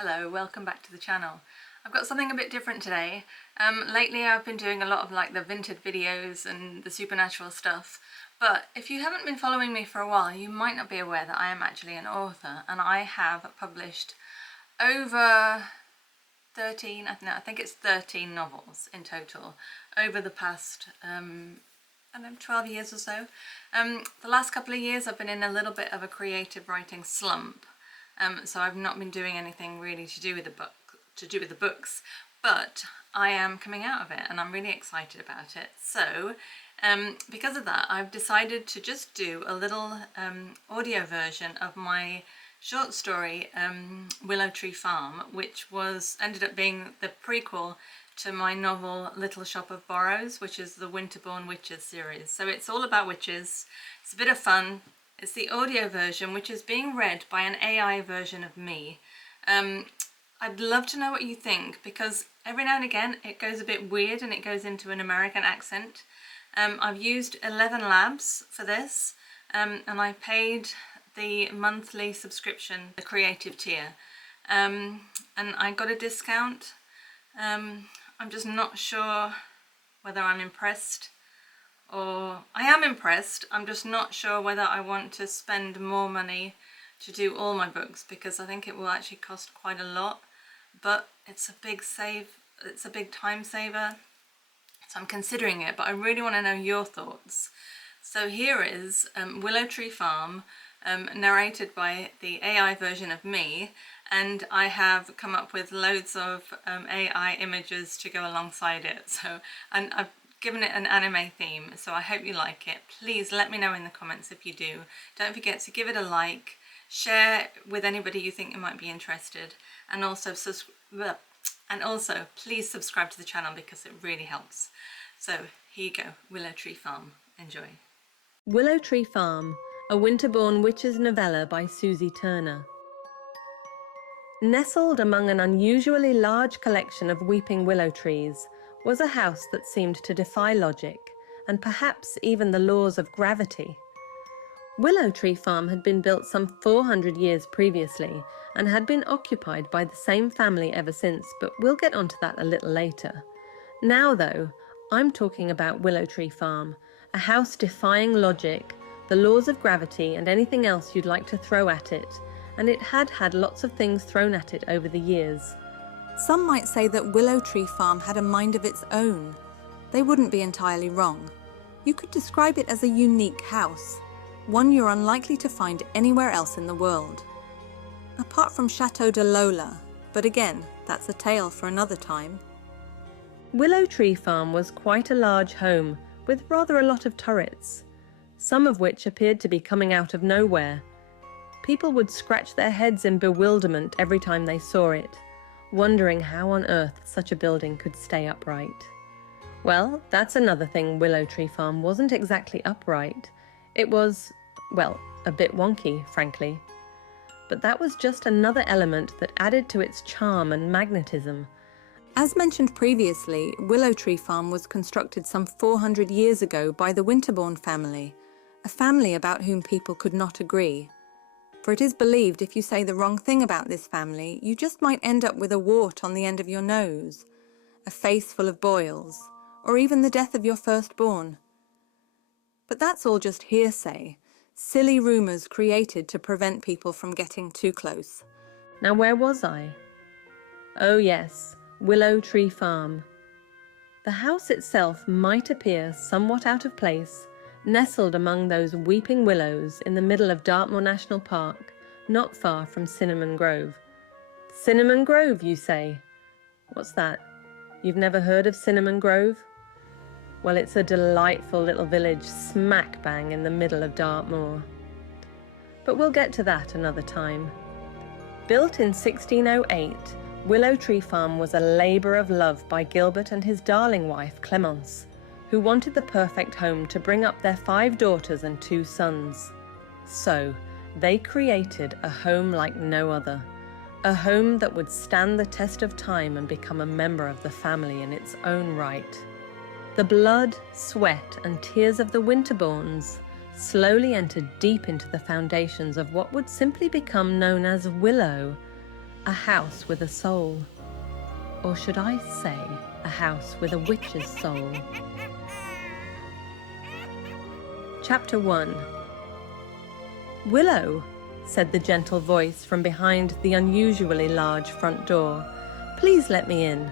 Hello, welcome back to the channel. I've got something a bit different today. Lately I've been doing a lot of like the vintage videos and the supernatural stuff, but if you haven't been following me for a while, you might not be aware that I am actually an author, and I have published over 13, I think it's 13 novels in total over the past, I don't know, 12 years or so. The last couple of years I've been in a little bit of a creative writing slump. So I've not been doing anything really to do with the books, but I am coming out of it and I'm really excited about it. So because of that, I've decided to just do a little audio version of my short story Willow Tree Farm, which ended up being the prequel to my novel Little Shop of Borrows, which is the Winterborn Witches series. So it's all about witches. It's a bit of fun. It's the audio version, which is being read by an AI version of me. I'd love to know what you think, because every now and again it goes a bit weird and it goes into an American accent. I've used 11 Labs for this, and I paid the monthly subscription, the creative tier, and I got a discount. I'm just not sure whether I'm impressed. Or I am impressed, I'm just not sure whether I want to spend more money to do all my books, because I think it will actually cost quite a lot, but it's a big time saver, so I'm considering it, but I really want to know your thoughts. So here is Willow Tree Farm, narrated by the AI version of me, and I have come up with loads of AI images to go alongside it. So, and I've given it an anime theme, so I hope you like it. Please let me know in the comments if you do. Don't forget to give it a like, share with anybody you think might be interested, and also please subscribe to the channel because it really helps. So here you go, Willow Tree Farm. Enjoy. Willow Tree Farm, a Winterborn Witches novella by Suzy Turner. Nestled among an unusually large collection of weeping willow trees was a house that seemed to defy logic, and perhaps even the laws of gravity. Willow Tree Farm had been built some 400 years previously, and had been occupied by the same family ever since, but we'll get onto that a little later. Now though, I'm talking about Willow Tree Farm, a house defying logic, the laws of gravity, and anything else you'd like to throw at it, and it had had lots of things thrown at it over the years. Some might say that Willow Tree Farm had a mind of its own. They wouldn't be entirely wrong. You could describe it as a unique house, one you're unlikely to find anywhere else in the world. Apart from Chateau de Lola, but again, that's a tale for another time. Willow Tree Farm was quite a large home, with rather a lot of turrets, some of which appeared to be coming out of nowhere. People would scratch their heads in bewilderment every time they saw it, wondering how on earth such a building could stay upright. Well, that's another thing Willow Tree Farm wasn't exactly upright. It was, well, a bit wonky, frankly. But that was just another element that added to its charm and magnetism. As mentioned previously, Willow Tree Farm was constructed some 400 years ago by the Winterborn family, a family about whom people could not agree. For it is believed if you say the wrong thing about this family, you just might end up with a wart on the end of your nose, a face full of boils, or even the death of your firstborn. But that's all just hearsay, silly rumours created to prevent people from getting too close. Now where was I? Oh yes, Willow Tree Farm. The house itself might appear somewhat out of place, nestled among those weeping willows in the middle of Dartmoor National Park, not far from Cinnamon Grove. Cinnamon Grove, you say? What's that? You've never heard of Cinnamon Grove? Well, it's a delightful little village smack bang in the middle of Dartmoor. But we'll get to that another time. Built in 1608, Willow Tree Farm was a labour of love by Gilbert and his darling wife, Clemence, who wanted the perfect home to bring up their 5 daughters and 2 sons. So, they created a home like no other, a home that would stand the test of time and become a member of the family in its own right. The blood, sweat, and tears of the Winterborns slowly entered deep into the foundations of what would simply become known as Willow, A house with a soul. Or should I say, a house with a witch's soul? Chapter 1. "Willow," said the gentle voice from behind the unusually large front door. "Please let me in."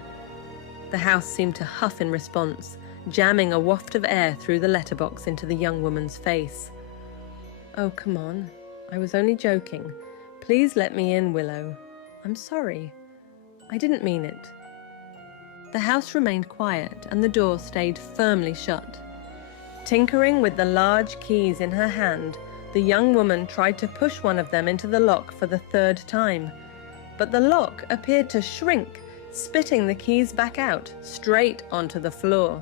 The house seemed to huff in response, jamming a waft of air through the letterbox into the young woman's face. "Oh, come on. I was only joking. Please let me in, Willow. I'm sorry. I didn't mean it." The house remained quiet, and the door stayed firmly shut. Tinkering with the large keys in her hand, the young woman tried to push one of them into the lock for the third time. But the lock appeared to shrink, spitting the keys back out, straight onto the floor.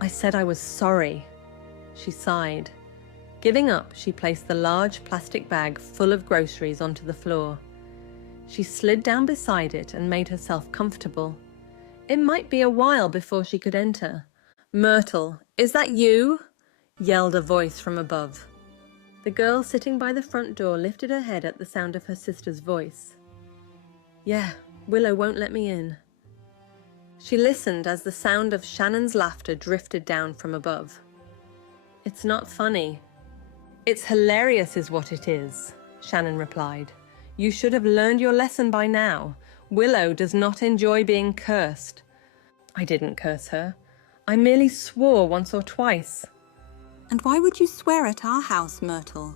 "I said I was sorry." She sighed. Giving up, she placed the large plastic bag full of groceries onto the floor. She slid down beside it and made herself comfortable. It might be a while before she could enter. "Myrtle, is that you?" yelled a voice from above. The girl sitting by the front door lifted her head at the sound of her sister's voice. "Yeah, Willow won't let me in." She listened as the sound of Shannon's laughter drifted down from above. "It's not funny. It's hilarious is what it is," Shannon replied. "You should have learned your lesson by now. Willow does not enjoy being cursed." "I didn't curse her. I merely swore once or twice." And why would you swear at our house, Myrtle?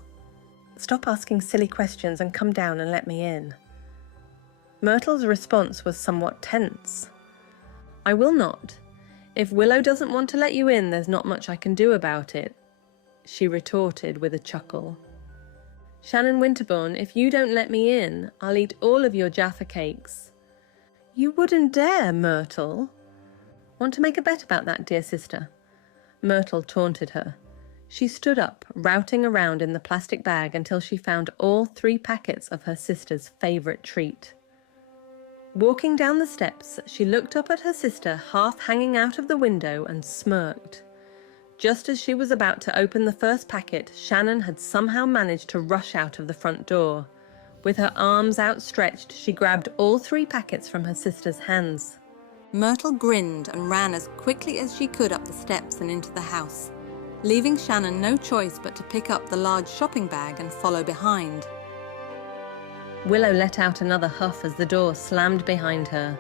"Stop asking silly questions and come down and let me in." Myrtle's response was somewhat tense. "I will not. If Willow doesn't want to let you in, there's not much I can do about it," she retorted with a chuckle. "Shannon Winterbourne, if you don't let me in, I'll eat all of your Jaffa cakes." "You wouldn't dare, Myrtle." "Want to make a bet about that, dear sister?" Myrtle taunted her. She stood up, routing around in the plastic bag until she found all 3 packets of her sister's favourite treat. Walking down the steps, she looked up at her sister half hanging out of the window and smirked. Just as she was about to open the first packet, Shannon had somehow managed to rush out of the front door. With her arms outstretched, she grabbed all 3 packets from her sister's hands. Myrtle grinned and ran as quickly as she could up the steps and into the house, leaving Shannon no choice but to pick up the large shopping bag and follow behind. Willow let out another huff as the door slammed behind her.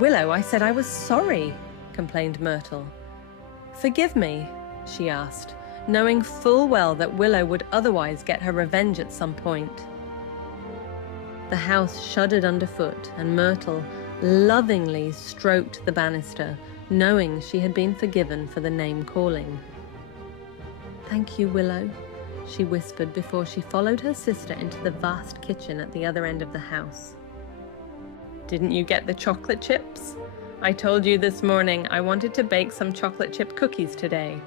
"Willow, I said I was sorry," complained Myrtle. "Forgive me," she asked, knowing full well that Willow would otherwise get her revenge at some point. The house shuddered underfoot, and Myrtle lovingly stroked the banister, knowing she had been forgiven for the name-calling. "Thank you, Willow," she whispered before she followed her sister into the vast kitchen at the other end of the house. "Didn't you get the chocolate chips? I told you this morning I wanted to bake some chocolate chip cookies today."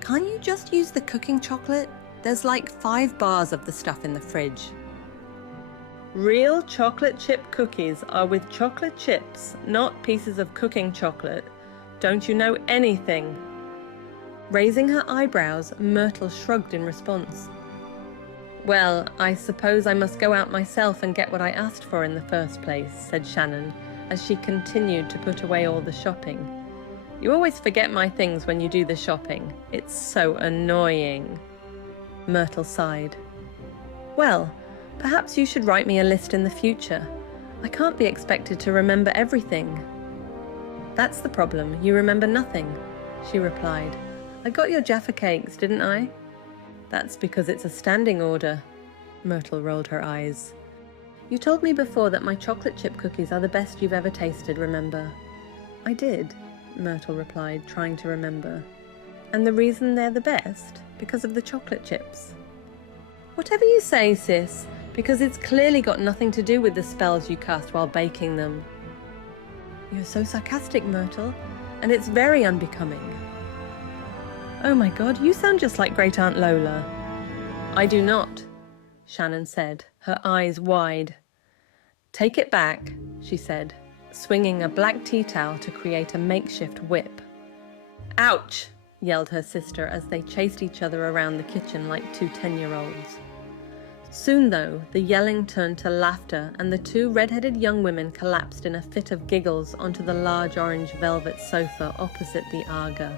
Can't you just use the cooking chocolate? There's like 5 bars of the stuff in the fridge. Real chocolate chip cookies are with chocolate chips, not pieces of cooking chocolate. Don't you know anything? Raising her eyebrows, Myrtle shrugged in response. "Well, I suppose I must go out myself and get what I asked for in the first place," said Shannon, as she continued to put away all the shopping. "You always forget my things when you do the shopping. It's so annoying." Myrtle sighed. "Well, perhaps you should write me a list in the future. I can't be expected to remember everything." "That's the problem, you remember nothing," she replied. "I got your Jaffa cakes, didn't I?" "That's because it's a standing order." Myrtle rolled her eyes. "You told me before that my chocolate chip cookies are the best you've ever tasted, remember?" "I did," Myrtle replied, trying to remember. "And the reason they're the best? Because of the chocolate chips." "Whatever you say, sis, because it's clearly got nothing to do with the spells you cast while baking them." "You're so sarcastic, Myrtle, and it's very unbecoming." "Oh my God, you sound just like Great Aunt Lola." "I do not," Shannon said, her eyes wide. "Take it back," she said, swinging a black tea towel to create a makeshift whip. "Ouch!" yelled her sister as they chased each other around the kitchen like 2 10-year-olds. Soon, though, the yelling turned to laughter, and the two red-headed young women collapsed in a fit of giggles onto the large orange velvet sofa opposite the Aga.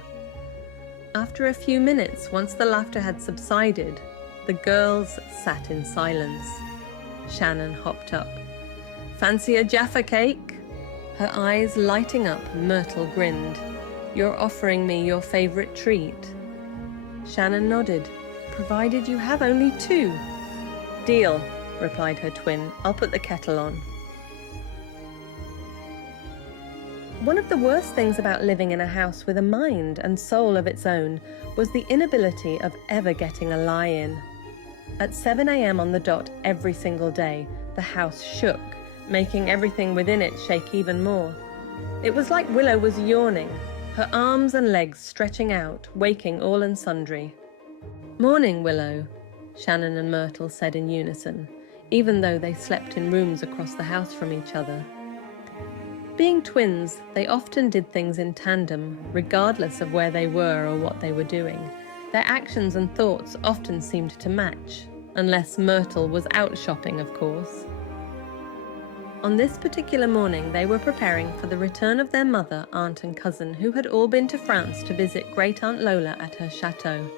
After a few minutes, once the laughter had subsided, the girls sat in silence. Shannon hopped up. "Fancy a Jaffa cake?" Her eyes lighting up, Myrtle grinned. "You're offering me your favorite treat." Shannon nodded. "Provided you have only two." "Deal," replied her twin. "I'll put the kettle on." One of the worst things about living in a house with a mind and soul of its own was the inability of ever getting a lie in. At 7 a.m. on the dot every single day, the house shook, making everything within it shake even more. It was like Willow was yawning, her arms and legs stretching out, waking all and sundry. "Morning, Willow," Shannon and Myrtle said in unison, even though they slept in rooms across the house from each other. Being twins, they often did things in tandem, regardless of where they were or what they were doing. Their actions and thoughts often seemed to match, unless Myrtle was out shopping, of course. On this particular morning, they were preparing for the return of their mother, aunt and cousin, who had all been to France to visit Great-Aunt Lola at her chateau.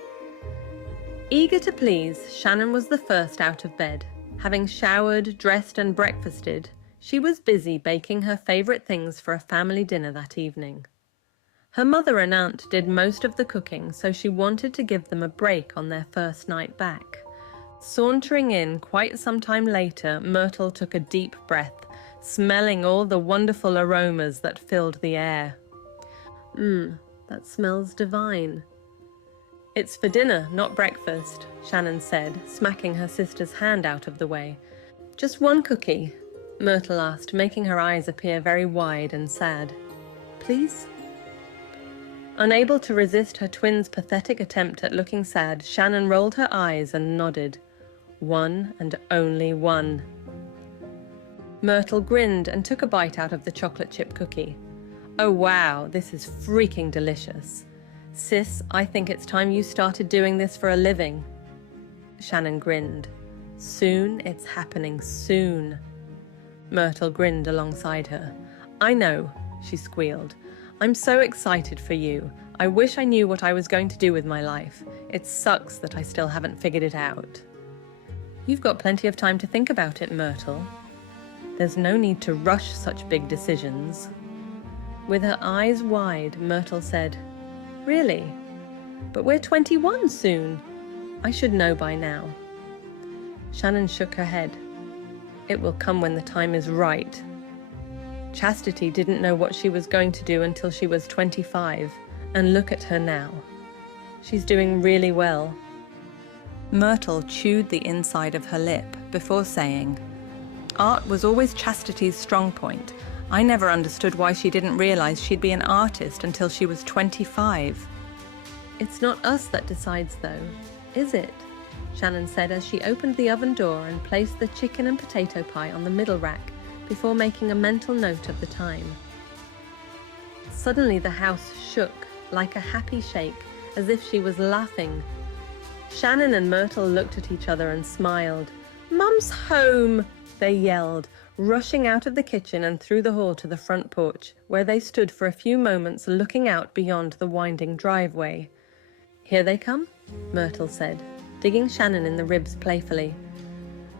Eager to please, Shannon was the first out of bed. Having showered, dressed and breakfasted, she was busy baking her favorite things for a family dinner that evening. Her mother and aunt did most of the cooking, so she wanted to give them a break on their first night back. Sauntering in quite some time later, Myrtle took a deep breath, smelling all the wonderful aromas that filled the air. That smells divine." "It's for dinner, not breakfast," Shannon said, smacking her sister's hand out of the way. "Just one cookie?" Myrtle asked, making her eyes appear very wide and sad. "Please?" Unable to resist her twin's pathetic attempt at looking sad, Shannon rolled her eyes and nodded. "One and only one." Myrtle grinned and took a bite out of the chocolate chip cookie. "Oh wow, this is freaking delicious. Sis, I think it's time you started doing this for a living." Shannon grinned. "Soon, it's happening soon." Myrtle grinned alongside her. "I know," she squealed. "I'm so excited for you. I wish I knew what I was going to do with my life. It sucks that I still haven't figured it out." "You've got plenty of time to think about it, Myrtle. There's no need to rush such big decisions." With her eyes wide, Myrtle said, "Really? But we're 21 soon. I should know by now." Shannon shook her head. "It will come when the time is right. Chastity didn't know what she was going to do until she was 25, and look at her now. She's doing really well." Myrtle chewed the inside of her lip before saying, "Art was always Chastity's strong point. I never understood why she didn't realize she'd be an artist until she was 25. "It's not us that decides, though, is it?" Shannon said as she opened the oven door and placed the chicken and potato pie on the middle rack before making a mental note of the time. Suddenly the house shook like a happy shake, as if she was laughing. Shannon and Myrtle looked at each other and smiled. "Mum's home!" they yelled, rushing out of the kitchen and through the hall to the front porch, where they stood for a few moments looking out beyond the winding driveway. "Here they come," Myrtle said, digging Shannon in the ribs playfully.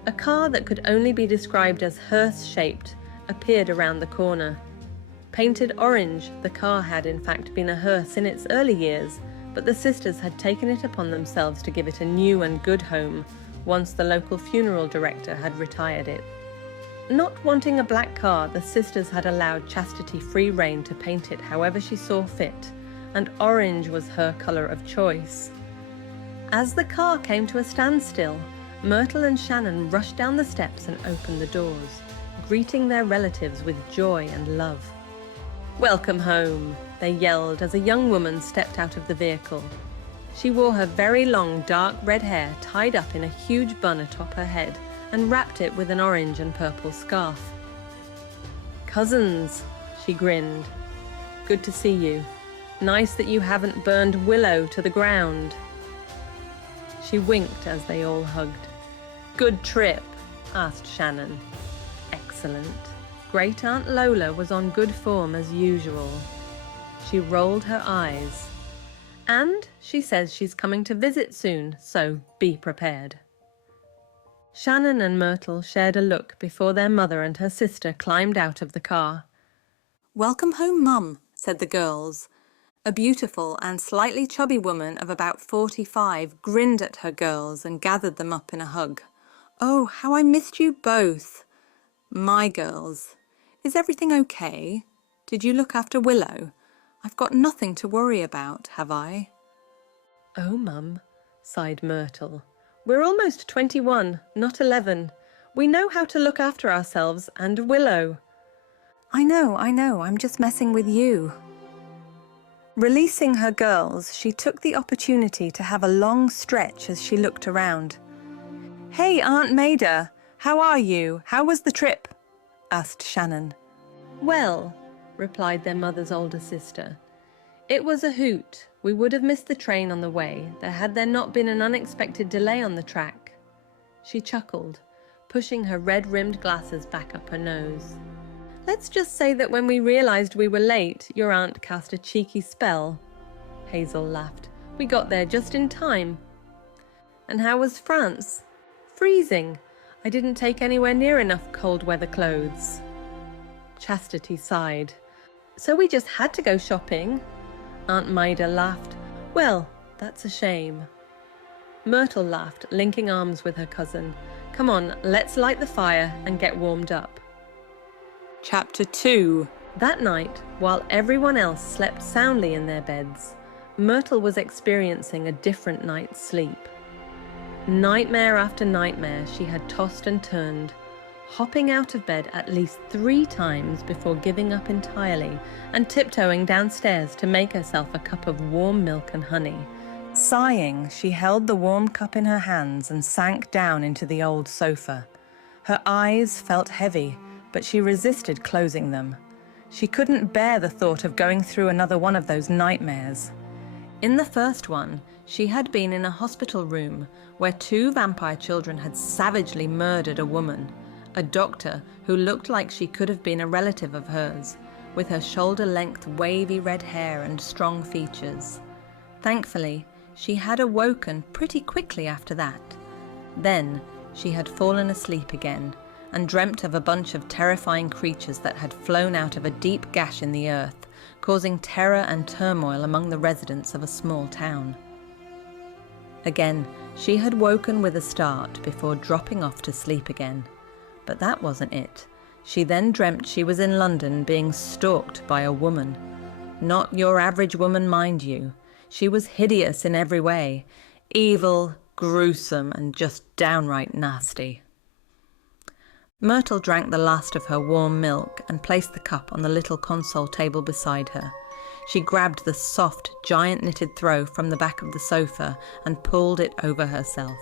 A car that could only be described as hearse-shaped appeared around the corner. Painted orange, the car had in fact been a hearse in its early years, but the sisters had taken it upon themselves to give it a new and good home once the local funeral director had retired it. Not wanting a black car, the sisters had allowed Chastity free rein to paint it however she saw fit, and orange was her color of choice. As the car came to a standstill, Myrtle and Shannon rushed down the steps and opened the doors, greeting their relatives with joy and love. "Welcome home," they yelled as a young woman stepped out of the vehicle. She wore her very long dark red hair tied up in a huge bun atop her head and wrapped it with an orange and purple scarf. "Cousins," she grinned. "Good to see you. Nice that you haven't burned Willow to the ground." She winked as they all hugged. good trip?" asked Shannon. Excellent. Great Aunt Lola was on good form as usual. She rolled her eyes. And she says she's coming to visit soon, so be prepared. Shannon and Myrtle shared a look before their mother and her sister climbed out of the car. "Welcome home, Mum," said the girls. A beautiful and slightly chubby woman of about 45 grinned at her girls and gathered them up in a hug. "Oh, how I missed you both. My girls. Is everything okay? Did you look after Willow? I've got nothing to worry about, have I?" "Oh, Mum," sighed Myrtle. "We're almost 21, not 11. We know how to look after ourselves and Willow." I know, I'm just messing with you." Releasing her girls, she took the opportunity to have a long stretch as she looked around. "Hey, Aunt Maida, how are you? How was the trip?" asked Shannon. "Well," replied their mother's older sister, "it was a hoot. We would have missed the train on the way, had there not been an unexpected delay on the track." She chuckled, pushing her red-rimmed glasses back up her nose. "Let's just say that when we realized we were late, your aunt cast a cheeky spell." Hazel laughed. "We got there just in time." "And how was France?" "Freezing. I didn't take anywhere near enough cold weather clothes." Chastity sighed. "So we just had to go shopping." Aunt Maida laughed. "Well, that's a shame." Myrtle laughed, linking arms with her cousin. "Come on, let's light the fire and get warmed up." Chapter 2. That night, while everyone else slept soundly in their beds, Myrtle was experiencing a different night's sleep. Nightmare after nightmare she had tossed and turned, hopping out of bed at least 3 times before giving up entirely and tiptoeing downstairs to make herself a cup of warm milk and honey. Sighing, she held the warm cup in her hands and sank down into the old sofa. Her eyes felt heavy, but she resisted closing them. She couldn't bear the thought of going through another one of those nightmares. In the first one, she had been in a hospital room where 2 vampire children had savagely murdered a woman, a doctor who looked like she could have been a relative of hers, with her shoulder-length wavy red hair and strong features. Thankfully, she had awoken pretty quickly after that. Then, she had fallen asleep again, and dreamt of a bunch of terrifying creatures that had flown out of a deep gash in the earth, causing terror and turmoil among the residents of a small town. Again, she had woken with a start before dropping off to sleep again. But that wasn't it. She then dreamt she was in London being stalked by a woman. Not your average woman, mind you. She was hideous in every way. Evil, gruesome, and just downright nasty. Myrtle drank the last of her warm milk and placed the cup on the little console table beside her. She grabbed the soft, giant knitted throw from the back of the sofa and pulled it over herself.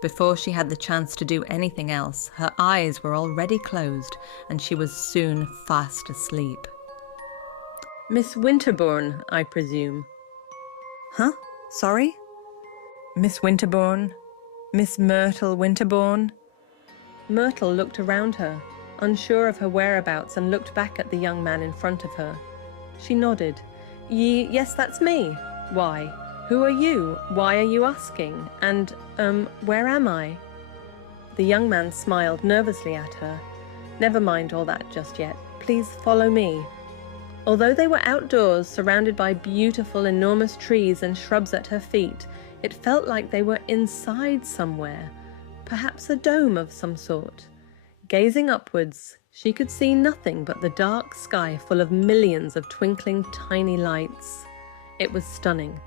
Before she had the chance to do anything else, her eyes were already closed and she was soon fast asleep. "Miss Winterbourne, I presume." "Huh? Sorry?" "Miss Winterbourne? Miss Myrtle Winterbourne?" Myrtle looked around her, unsure of her whereabouts, and looked back at the young man in front of her. She nodded. Yes, that's me. Why? Who are you? Why are you asking? And, where am I?" The young man smiled nervously at her. "Never mind all that just yet. Please follow me." Although they were outdoors, surrounded by beautiful, enormous trees and shrubs at her feet, it felt like they were inside somewhere. Perhaps a dome of some sort. Gazing upwards, she could see nothing but the dark sky full of millions of twinkling tiny lights. It was stunning,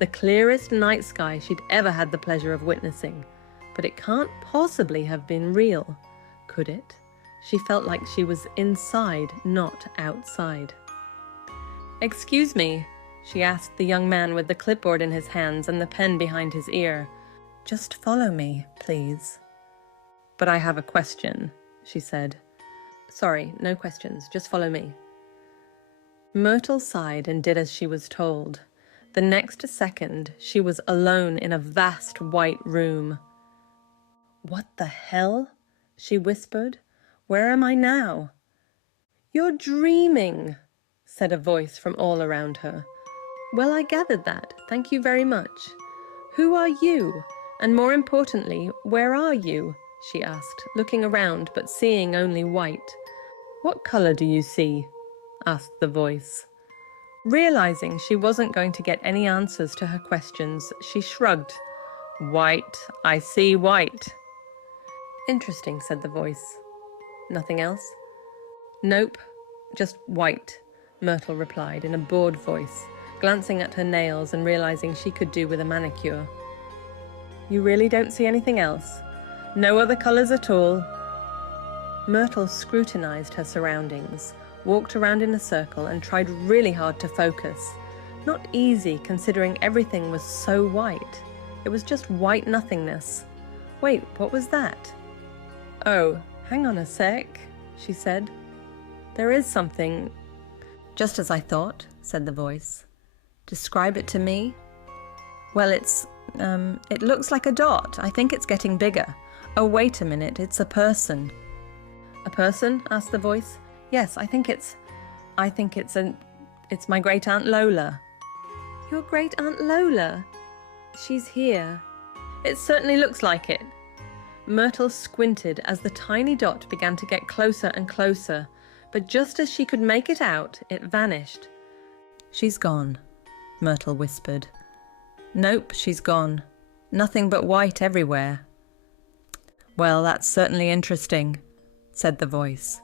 the clearest night sky she'd ever had the pleasure of witnessing. But it can't possibly have been real, could it? She felt like she was inside, not outside. "Excuse me," she asked the young man with the clipboard in his hands and the pen behind his ear. "Just follow me, please." "But I have a question," she said. "Sorry, no questions, just follow me." Myrtle sighed and did as she was told. The next second, she was alone in a vast white room. What the hell? She whispered. Where am I now? You're dreaming, said a voice from all around her. Well, I gathered that. Thank you very much. Who are you? And more importantly, where are you? She asked, looking around but seeing only white. What color do you see? Asked the voice. Realizing she wasn't going to get any answers to her questions, she shrugged. White. I see white. Interesting, said the voice. Nothing else? Nope, just white, Myrtle replied in a bored voice, glancing at her nails and realizing she could do with a manicure. You really don't see anything else? No other colors at all? Myrtle scrutinized her surroundings, walked around in a circle and tried really hard to focus. Not easy considering everything was so white. It was just white nothingness. Wait, what was that? Oh, hang on a sec, she said. There is something. Just as I thought, said the voice. Describe it to me. Well, it looks like a dot. I think it's getting bigger. Oh, wait a minute, it's a person. A person? Asked the voice. Yes, I think it's my great-aunt Lola. Your great-aunt Lola? She's here. It certainly looks like it. Myrtle squinted as the tiny dot began to get closer and closer, but just as she could make it out, it vanished. She's gone, Myrtle whispered. Nope, she's gone. Nothing but white everywhere. Well, that's certainly interesting, said the voice.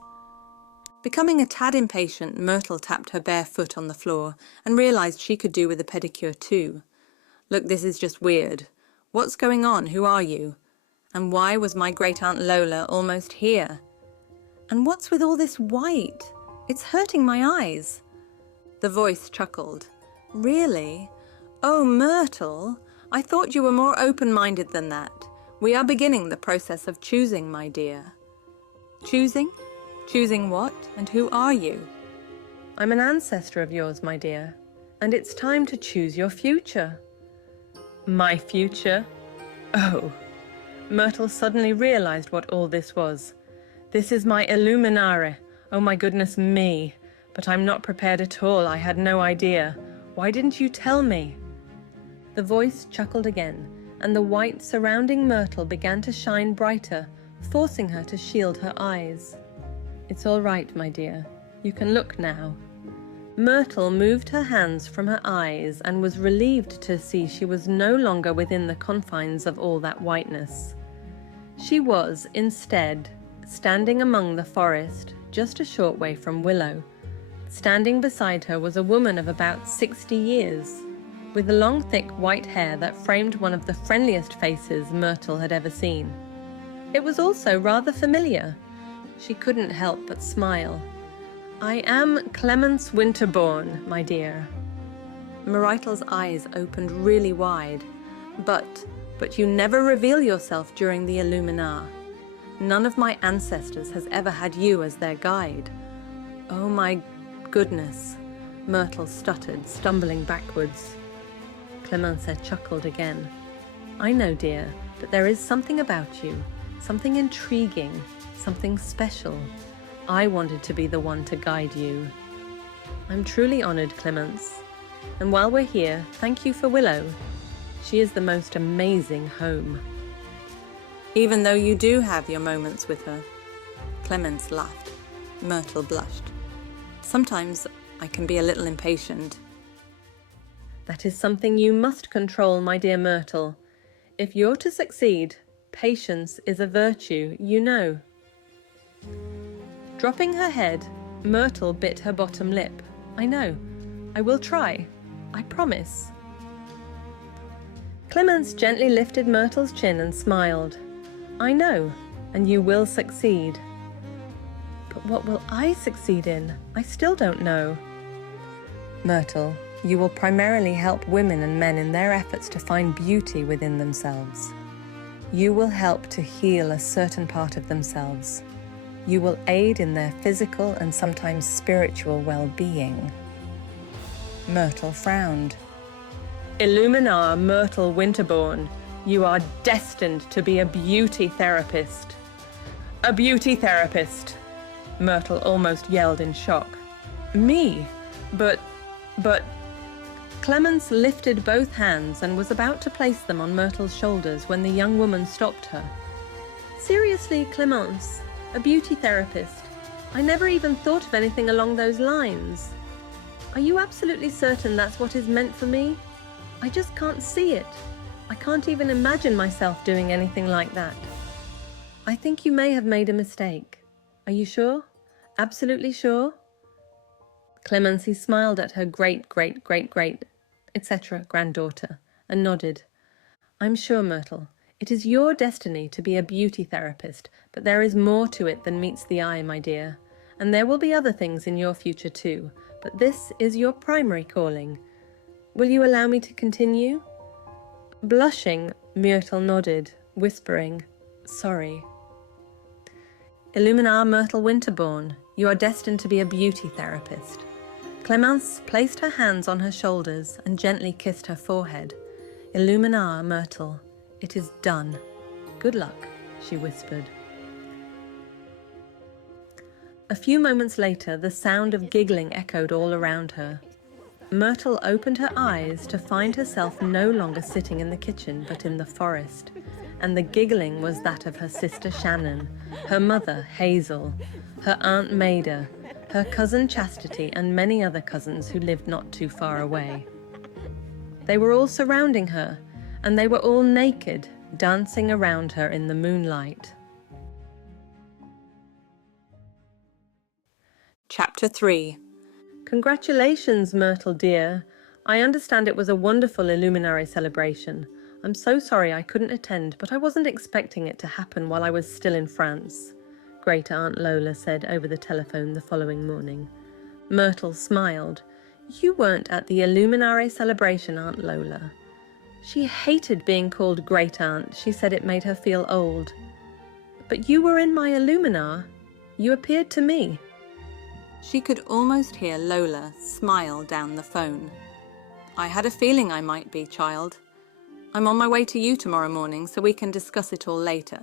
Becoming a tad impatient, Myrtle tapped her bare foot on the floor and realized she could do with a pedicure too. Look, this is just weird. What's going on? Who are you? And why was my great-aunt Lola almost here? And what's with all this white? It's hurting my eyes. The voice chuckled. Really? Oh, Myrtle, I thought you were more open-minded than that. We are beginning the process of choosing, my dear. Choosing? Choosing what? And who are you? I'm an ancestor of yours, my dear, and it's time to choose your future. My future? Oh. Myrtle suddenly realized what all this was. This is my Illuminare. Oh my goodness me. But I'm not prepared at all. I had no idea. Why didn't you tell me? The voice chuckled again, and the white surrounding Myrtle began to shine brighter, forcing her to shield her eyes. It's all right, my dear. You can look now. Myrtle moved her hands from her eyes and was relieved to see she was no longer within the confines of all that whiteness. She was, instead, standing among the forest, just a short way from Willow. Standing beside her was a woman of about 60 years, with long thick white hair that framed one of the friendliest faces Myrtle had ever seen. It was also rather familiar. She couldn't help but smile. I am Clemence Winterbourne, my dear. Myrtle's eyes opened really wide. But you never reveal yourself during the Illuminar. None of my ancestors has ever had you as their guide. Oh my goodness, Myrtle stuttered, stumbling backwards. Clemence chuckled again. I know, dear, but there is something about you, something intriguing, something special. I wanted to be the one to guide you. I'm truly honored, Clemence. And while we're here, thank you for Willow. She is the most amazing home. Even though you do have your moments with her. Clemence laughed. Myrtle blushed. Sometimes I can be a little impatient. That is something you must control, my dear Myrtle. If you're to succeed, patience is a virtue, you know. Dropping her head, Myrtle bit her bottom lip. I know. I will try. I promise. Clemence gently lifted Myrtle's chin and smiled. I know, and you will succeed. But what will I succeed in? I still don't know. Myrtle, you will primarily help women and men in their efforts to find beauty within themselves. You will help to heal a certain part of themselves. You will aid in their physical and sometimes spiritual well-being. Myrtle frowned. Illuminar Myrtle Winterbourne, You are destined to be a beauty therapist. A beauty therapist, Myrtle almost yelled in shock. Me? But... Clemence lifted both hands and was about to place them on Myrtle's shoulders when the young woman stopped her. Seriously, Clemence, a beauty therapist. I never even thought of anything along those lines. Are you absolutely certain that's what is meant for me? I just can't see it. I can't even imagine myself doing anything like that. I think you may have made a mistake. Are you sure? Absolutely sure? Clemency smiled at her great, etc. granddaughter and nodded. I'm sure, Myrtle. It is your destiny to be a beauty therapist, but there is more to it than meets the eye, my dear. And there will be other things in your future too, but this is your primary calling. Will you allow me to continue? Blushing, Myrtle nodded, whispering, Sorry. Illuminar Myrtle Winterbourne, you are destined to be a beauty therapist. Clemence placed her hands on her shoulders and gently kissed her forehead. Illuminar Myrtle, it is done. Good luck, she whispered. A few moments later, the sound of giggling echoed all around her. Myrtle opened her eyes to find herself no longer sitting in the kitchen but in the forest, and the giggling was that of her sister Shannon, her mother Hazel, her aunt Maida, her cousin Chastity, and many other cousins who lived not too far away. They were all surrounding her, and they were all naked, dancing around her in the moonlight. Chapter 3. Congratulations, Myrtle dear. I understand it was a wonderful Illuminary celebration. I'm so sorry I couldn't attend, but I wasn't expecting it to happen while I was still in France, Great Aunt Lola said over the telephone the following morning. Myrtle smiled. You weren't at the Illuminary celebration, Aunt Lola. She hated being called Great Aunt. She said it made her feel old. But you were in my Illuminar. You appeared to me. She could almost hear Lola smile down the phone. I had a feeling I might be, child. I'm on my way to you tomorrow morning so we can discuss it all later.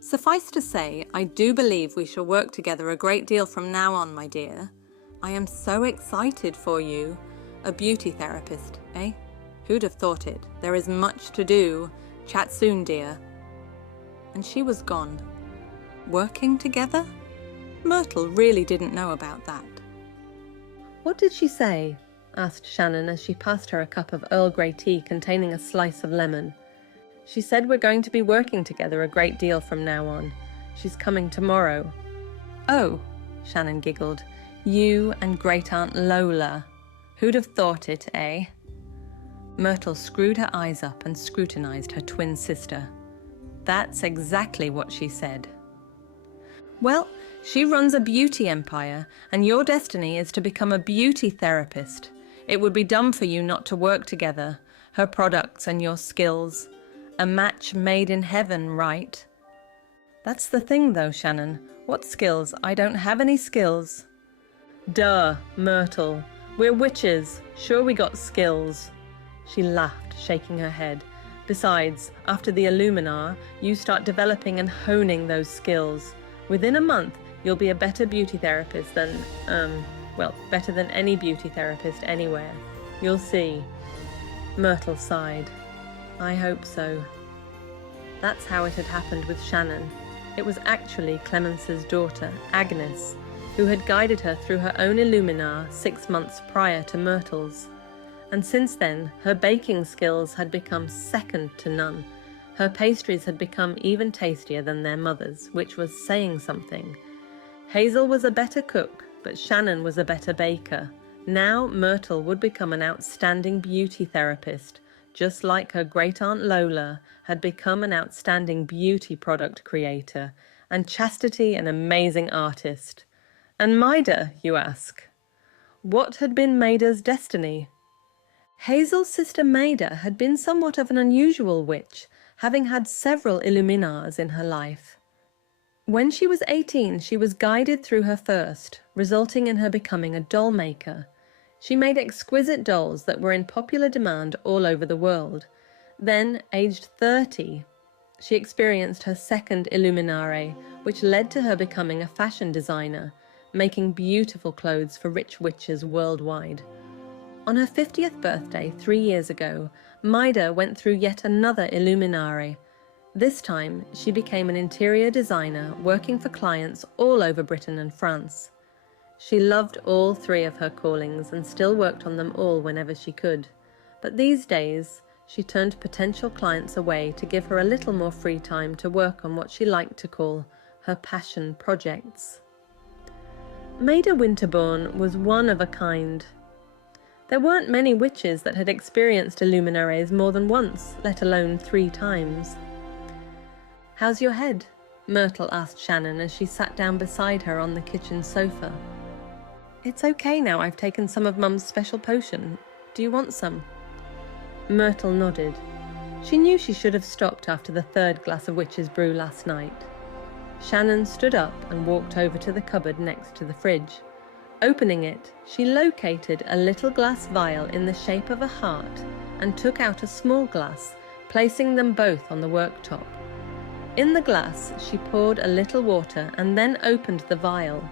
Suffice to say, I do believe we shall work together a great deal from now on, my dear. I am so excited for you. A beauty therapist, eh? Who'd have thought it? There is much to do. Chat soon, dear. And she was gone. Working together? Myrtle really didn't know about that. What did she say? Asked Shannon as she passed her a cup of Earl Grey tea containing a slice of lemon. She said we're going to be working together a great deal from now on. She's coming tomorrow. Oh, Shannon giggled. You and Great Aunt Lola. Who'd have thought it, eh? Myrtle screwed her eyes up and scrutinized her twin sister. That's exactly what she said. Well, she runs a beauty empire, and your destiny is to become a beauty therapist. It would be dumb for you not to work together, her products and your skills. A match made in heaven, right? That's the thing, though, Shannon. What skills? I don't have any skills. Duh, Myrtle. We're witches. Sure we got skills. She laughed, shaking her head. Besides, after the Illuminar, you start developing and honing those skills. Within a month, you'll be a better beauty therapist than, better than any beauty therapist anywhere. You'll see. Myrtle sighed. I hope so. That's how it had happened with Shannon. It was actually Clemence's daughter, Agnes, who had guided her through her own Illuminar 6 months prior to Myrtle's. And since then, her baking skills had become second to none. Her pastries had become even tastier than their mother's, which was saying something. Hazel was a better cook, but Shannon was a better baker. Now Myrtle would become an outstanding beauty therapist, just like her great-aunt Lola had become an outstanding beauty product creator, and Chastity an amazing artist. And Maida, you ask? What had been Maida's destiny? Hazel's sister Maida had been somewhat of an unusual witch, having had several Illuminars in her life. When she was 18, she was guided through her first, resulting in her becoming a doll maker. She made exquisite dolls that were in popular demand all over the world. Then, aged 30, she experienced her second Illuminare, which led to her becoming a fashion designer, making beautiful clothes for rich witches worldwide. On her 50th birthday 3 years ago, Maida went through yet another Illuminare. This time, she became an interior designer working for clients all over Britain and France. She loved all 3 of her callings and still worked on them all whenever she could. But these days, she turned potential clients away to give her a little more free time to work on what she liked to call her passion projects. Maida Winterbourne was one of a kind. There weren't many witches that had experienced Illuminares more than once, let alone 3 times. "How's your head?" Myrtle asked Shannon as she sat down beside her on the kitchen sofa. "It's okay now I've taken some of Mum's special potion. Do you want some?" Myrtle nodded. She knew she should have stopped after the 3rd glass of witch's brew last night. Shannon stood up and walked over to the cupboard next to the fridge. Opening it, she located a little glass vial in the shape of a heart and took out a small glass, placing them both on the worktop. In the glass, she poured a little water and then opened the vial.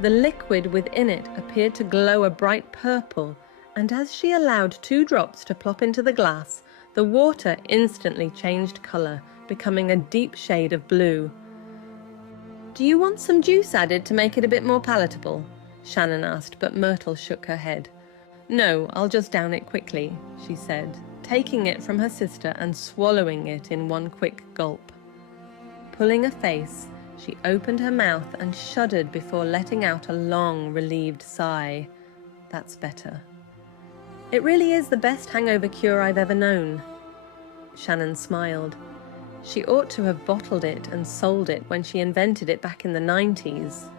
The liquid within it appeared to glow a bright purple, and as she allowed 2 drops to plop into the glass, the water instantly changed colour, becoming a deep shade of blue. "Do you want some juice added to make it a bit more palatable?" Shannon asked, but Myrtle shook her head. "No, I'll just down it quickly," she said, taking it from her sister and swallowing it in one quick gulp. Pulling a face, she opened her mouth and shuddered before letting out a long, relieved sigh. "That's better." "It really is the best hangover cure I've ever known." Shannon smiled. She ought to have bottled it and sold it when she invented it back in the 90s.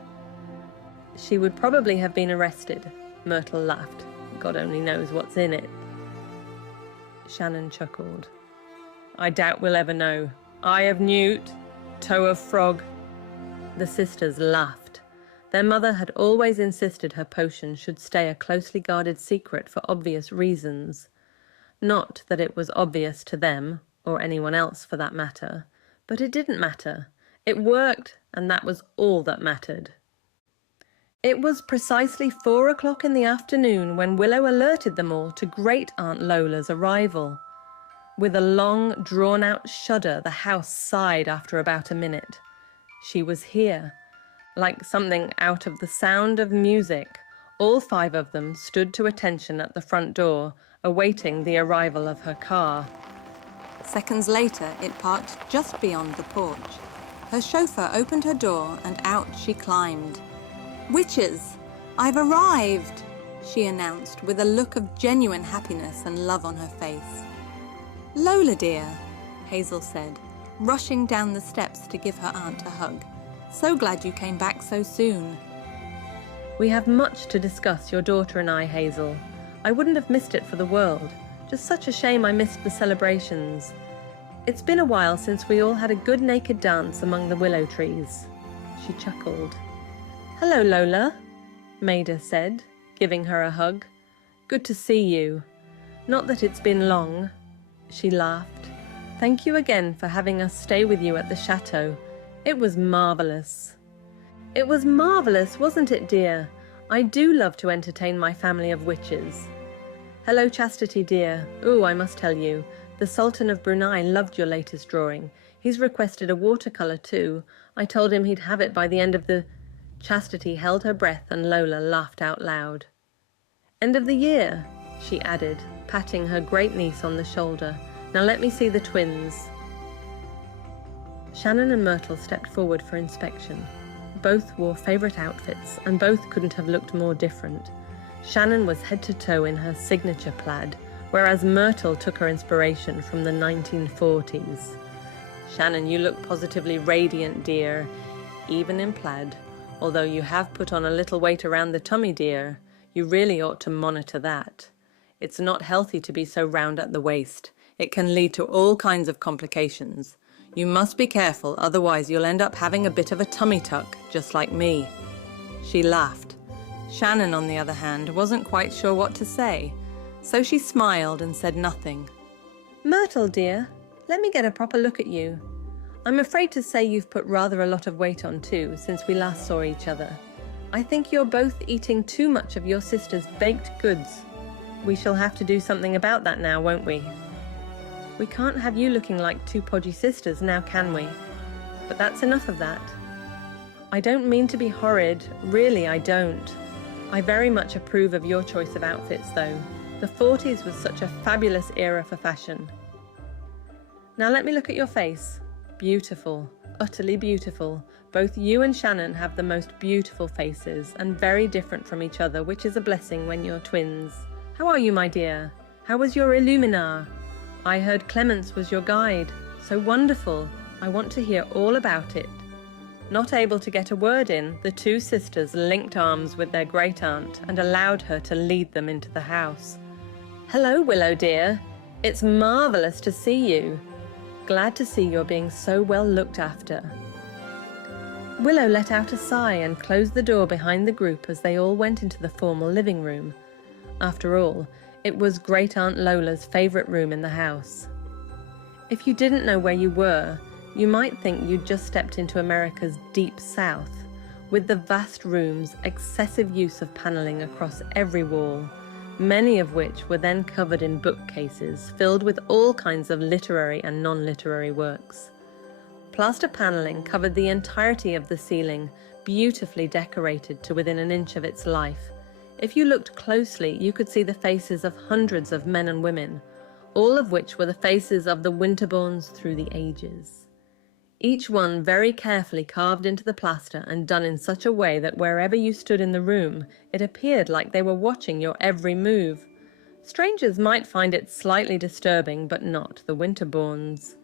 "She would probably have been arrested," Myrtle laughed. "God only knows what's in it." Shannon chuckled. "I doubt we'll ever know. Eye of newt, toe of frog." The sisters laughed. Their mother had always insisted her potion should stay a closely guarded secret for obvious reasons. Not that it was obvious to them, or anyone else for that matter, but it didn't matter. It worked, and that was all that mattered. It was precisely 4 o'clock in the afternoon when Willow alerted them all to Great Aunt Lola's arrival. With a long, drawn-out shudder, the house sighed after about a minute. She was here. Like something out of The Sound of Music, all 5 of them stood to attention at the front door, awaiting the arrival of her car. Seconds later, it parked just beyond the porch. Her chauffeur opened her door and out she climbed. "Witches, I've arrived," she announced with a look of genuine happiness and love on her face. "Lola dear," Hazel said, rushing down the steps to give her aunt a hug. "So glad you came back so soon." "We have much to discuss, your daughter and I, Hazel. I wouldn't have missed it for the world. Just such a shame I missed the celebrations. It's been a while since we all had a good naked dance among the willow trees." She chuckled. "Hello, Lola," Maida said, giving her a hug. "Good to see you. Not that it's been long." She laughed. "Thank you again for having us stay with you at the chateau. It was marvellous." "It was marvellous, wasn't it, dear? I do love to entertain my family of witches." "Hello, Chastity, dear. Ooh, I must tell you, the Sultan of Brunei loved your latest drawing. He's requested a watercolour too. I told him he'd have it by the end of the..." Chastity held her breath and Lola laughed out loud. "End of the year," she added, patting her great-niece on the shoulder. "Now let me see the twins." Shannon and Myrtle stepped forward for inspection. Both wore favourite outfits, and both couldn't have looked more different. Shannon was head to toe in her signature plaid, whereas Myrtle took her inspiration from the 1940s. "Shannon, you look positively radiant, dear, even in plaid. Although you have put on a little weight around the tummy, dear. You really ought to monitor that. It's not healthy to be so round at the waist. It can lead to all kinds of complications. You must be careful, otherwise you'll end up having a bit of a tummy tuck, just like me." She laughed. Shannon, on the other hand, wasn't quite sure what to say, so she smiled and said nothing. Myrtle, dear, let me get a proper look at you. I'm afraid to say you've put rather a lot of weight on too, since we last saw each other. I think you're both eating too much of your sister's baked goods. We shall have to do something about that now, won't we? We can't have you looking like two podgy sisters now, can we? But that's enough of that. I don't mean to be horrid, really I don't. I very much approve of your choice of outfits though. The 40s was such a fabulous era for fashion. Now let me look at your face. Beautiful, utterly beautiful. Both you and Shannon have the most beautiful faces and very different from each other, which is a blessing when you're twins. How are you, my dear? How was your Illuminar? I heard Clemence was your guide. So wonderful. I want to hear all about it. Not able to get a word in, the two sisters linked arms with their great-aunt and allowed her to lead them into the house. Hello, Willow dear. It's marvellous to see you. Glad to see you're being so well looked after. Willow let out a sigh and closed the door behind the group as they all went into the formal living room. After all, it was Great Aunt Lola's favourite room in the house. If you didn't know where you were, you might think you'd just stepped into America's deep south, with the vast rooms, excessive use of panelling across every wall, many of which were then covered in bookcases filled with all kinds of literary and non-literary works. Plaster panelling covered the entirety of the ceiling, beautifully decorated to within an inch of its life. If you looked closely, you could see the faces of hundreds of men and women, all of which were the faces of the Winterbournes through the ages. Each one very carefully carved into the plaster and done in such a way that wherever you stood in the room, it appeared like they were watching your every move. Strangers might find it slightly disturbing, but not the Winterbournes.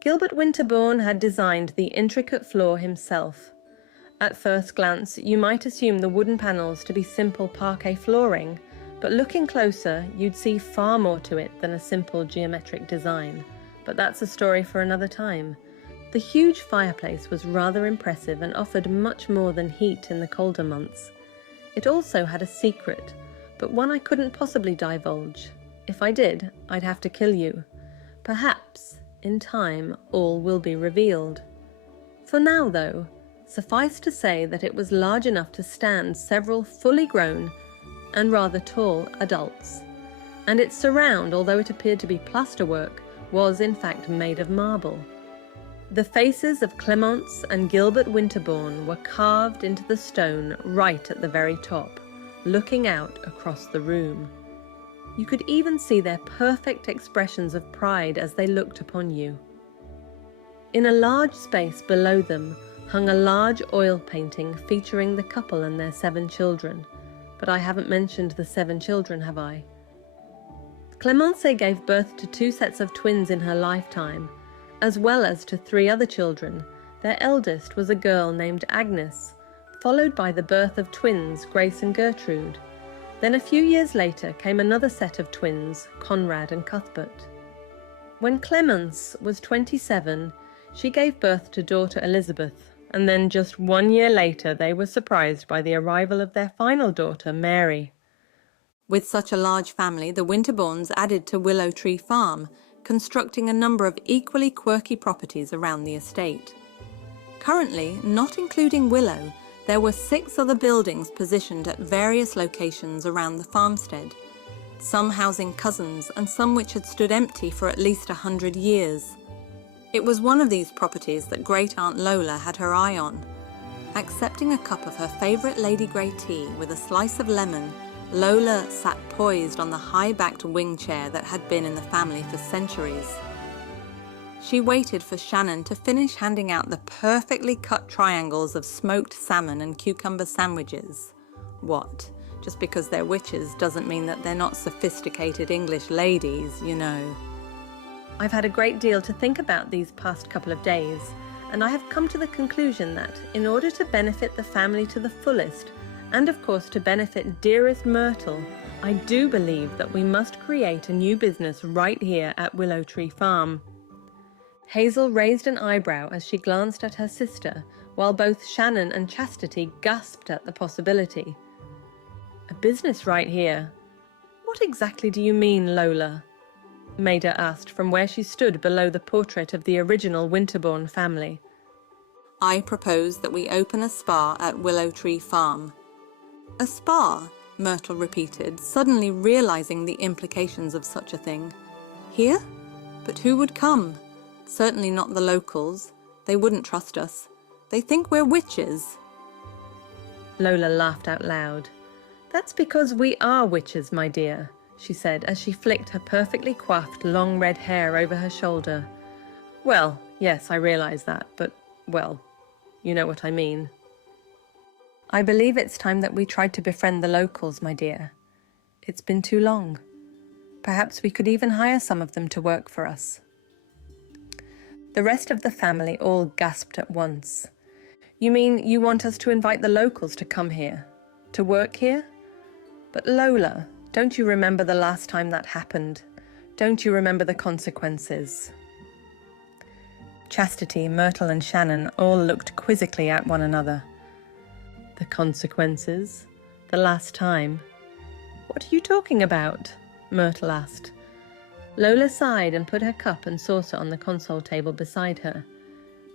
Gilbert Winterbourne had designed the intricate floor himself. At first glance, you might assume the wooden panels to be simple parquet flooring, but looking closer, you'd see far more to it than a simple geometric design. But that's a story for another time. The huge fireplace was rather impressive and offered much more than heat in the colder months. It also had a secret, but one I couldn't possibly divulge. If I did, I'd have to kill you. Perhaps, in time, all will be revealed. For now, though, suffice to say that it was large enough to stand several fully grown and rather tall adults, and its surround, although it appeared to be plasterwork, was in fact made of marble. The faces of Clemence and Gilbert Winterbourne were carved into the stone right at the very top, looking out across the room. You could even see their perfect expressions of pride as they looked upon you. In a large space below them hung a large oil painting featuring the couple and their 7 children. But I haven't mentioned the 7 children, have I? Clemence gave birth to 2 sets of twins in her lifetime, as well as to 3 other children. Their eldest was a girl named Agnes, followed by the birth of twins Grace and Gertrude. Then a few years later came another set of twins, Conrad and Cuthbert. When Clemence was 27, she gave birth to daughter Elizabeth, and then just 1 year later they were surprised by the arrival of their final daughter, Mary. With such a large family, the Winterbournes added to Willow Tree Farm, constructing a number of equally quirky properties around the estate. Currently, not including Willow, there were 6 other buildings positioned at various locations around the farmstead, some housing cousins and some which had stood empty for at least 100 years. It was one of these properties that Great Aunt Lola had her eye on. Accepting a cup of her favourite Lady Grey tea with a slice of lemon, Lola sat poised on the high-backed wing chair that had been in the family for centuries. She waited for Shannon to finish handing out the perfectly cut triangles of smoked salmon and cucumber sandwiches. What? Just because they're witches doesn't mean that they're not sophisticated English ladies, you know. I've had a great deal to think about these past couple of days, and I have come to the conclusion that, in order to benefit the family to the fullest, and of course to benefit dearest Myrtle, I do believe that we must create a new business right here at Willow Tree Farm. Hazel raised an eyebrow as she glanced at her sister, while both Shannon and Chastity gasped at the possibility. A business right here? What exactly do you mean, Lola? Maida asked from where she stood below the portrait of the original Winterbourne family. I propose that we open a spa at Willow Tree Farm. A spa? Myrtle repeated, suddenly realizing the implications of such a thing. Here? But who would come? Certainly not the locals. They wouldn't trust us. They think we're witches. Lola laughed out loud. That's because we are witches, my dear, she said as she flicked her perfectly coiffed long red hair over her shoulder. Well, yes, I realize that, but, well, you know what I mean. I believe it's time that we tried to befriend the locals, my dear. It's been too long. Perhaps we could even hire some of them to work for us. The rest of the family all gasped at once. You mean you want us to invite the locals to come here? To work here? But Lola, don't you remember the last time that happened? Don't you remember the consequences? Chastity, Myrtle and Shannon all looked quizzically at one another. The consequences? The last time? What are you talking about? Myrtle asked. Lola sighed and put her cup and saucer on the console table beside her.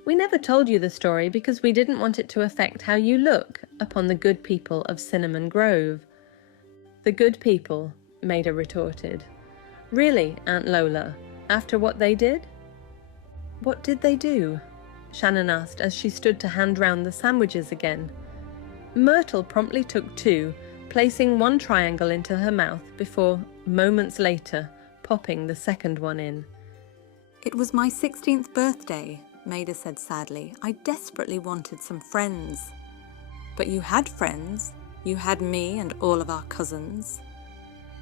We never told you the story because we didn't want it to affect how you look upon the good people of Cinnamon Grove. The good people, Maida retorted. Really, Aunt Lola, after what they did? What did they do? Shannon asked as she stood to hand round the sandwiches again. Myrtle promptly took two, placing one triangle into her mouth before, moments later, popping the second one in. It was my 16th birthday, Maida said sadly. I desperately wanted some friends. But you had friends. You had me and all of our cousins.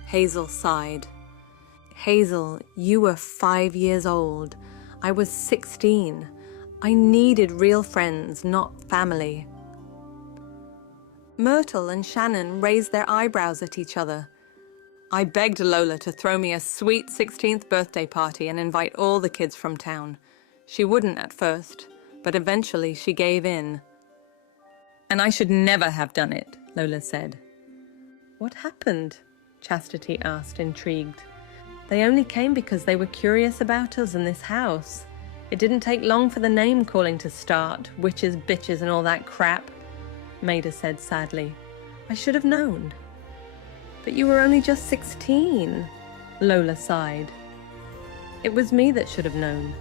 Hazel sighed. Hazel, you were 5 years old. I was 16. I needed real friends, not family. Myrtle and Shannon raised their eyebrows at each other. I begged Lola to throw me a sweet 16th birthday party and invite all the kids from town. She wouldn't at first, but eventually she gave in. And I should never have done it, Lola said. What happened? Chastity asked, intrigued. They only came because they were curious about us and this house. It didn't take long for the name-calling to start, witches, bitches, and all that crap, Maida said sadly. I should have known. But you were only just 16, Lola sighed. It was me that should have known.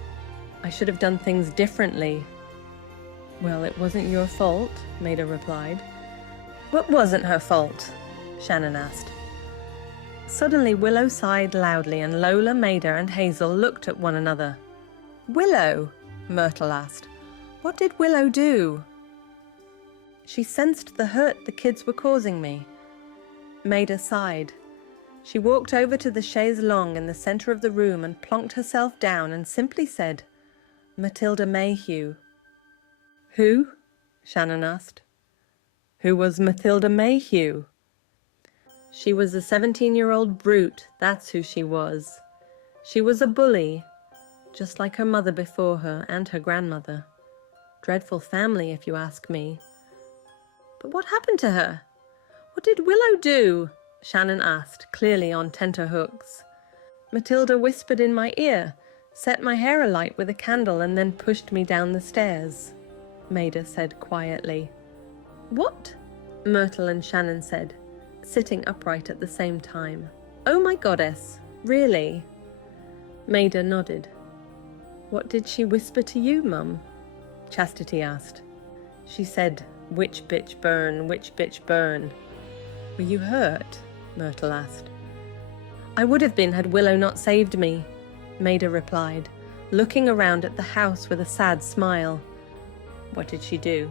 I should have done things differently. Well, it wasn't your fault, Maida replied. What wasn't her fault? Shannon asked. Suddenly Willow sighed loudly and Lola, Maida and Hazel looked at one another. Willow? Myrtle asked. What did Willow do? She sensed the hurt the kids were causing me. Maida sighed. She walked over to the chaise longue in the centre of the room and plonked herself down and simply said, Matilda Mayhew. Who? Shannon asked. Who was Matilda Mayhew? She was a 17-year-old brute, that's who she was. She was a bully, just like her mother before her and her grandmother. Dreadful family, if you ask me. But what happened to her? What did Willow do? Shannon asked, clearly on tenterhooks. Matilda whispered in my ear, set my hair alight with a candle and then pushed me down the stairs, Maida said quietly. What? Myrtle and Shannon said, sitting upright at the same time. Oh my goddess, really? Maida nodded. What did she whisper to you, Mum? Chastity asked. She said, witch bitch burn, witch bitch burn. Were you hurt? Myrtle asked. I would have been had Willow not saved me, Maida replied, looking around at the house with a sad smile. What did she do?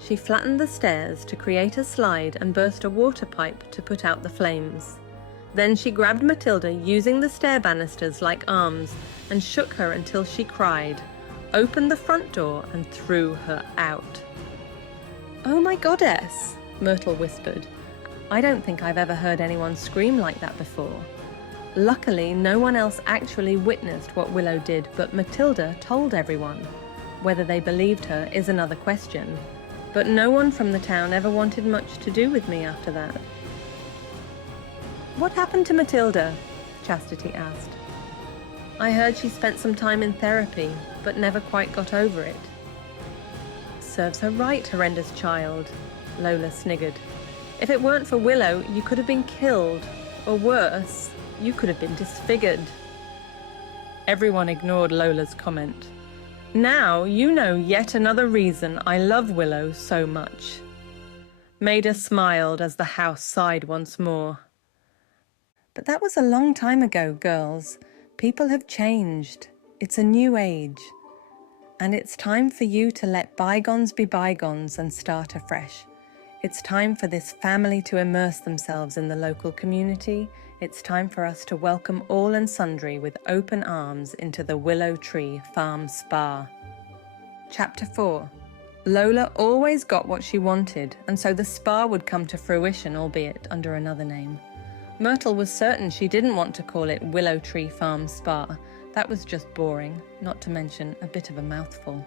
She flattened the stairs to create a slide and burst a water pipe to put out the flames. Then she grabbed Matilda using the stair banisters like arms and shook her until she cried, opened the front door and threw her out. Oh my goddess, Myrtle whispered. I don't think I've ever heard anyone scream like that before. Luckily, no one else actually witnessed what Willow did, but Matilda told everyone. Whether they believed her is another question, but no one from the town ever wanted much to do with me after that. What happened to Matilda? Chastity asked. I heard she spent some time in therapy, but never quite got over it. Serves her right, horrendous child, Lola sniggered. If it weren't for Willow, you could have been killed, or worse, you could have been disfigured. Everyone ignored Lola's comment. Now you know yet another reason I love Willow so much. Maida smiled as the house sighed once more. But that was a long time ago, girls. People have changed. It's a new age. And it's time for you to let bygones be bygones and start afresh. It's time for this family to immerse themselves in the local community. It's time for us to welcome all and sundry with open arms into the Willow Tree Farm Spa. Chapter 4. Lola always got what she wanted, and so the spa would come to fruition, albeit under another name. Myrtle was certain she didn't want to call it Willow Tree Farm Spa. That was just boring, not to mention a bit of a mouthful.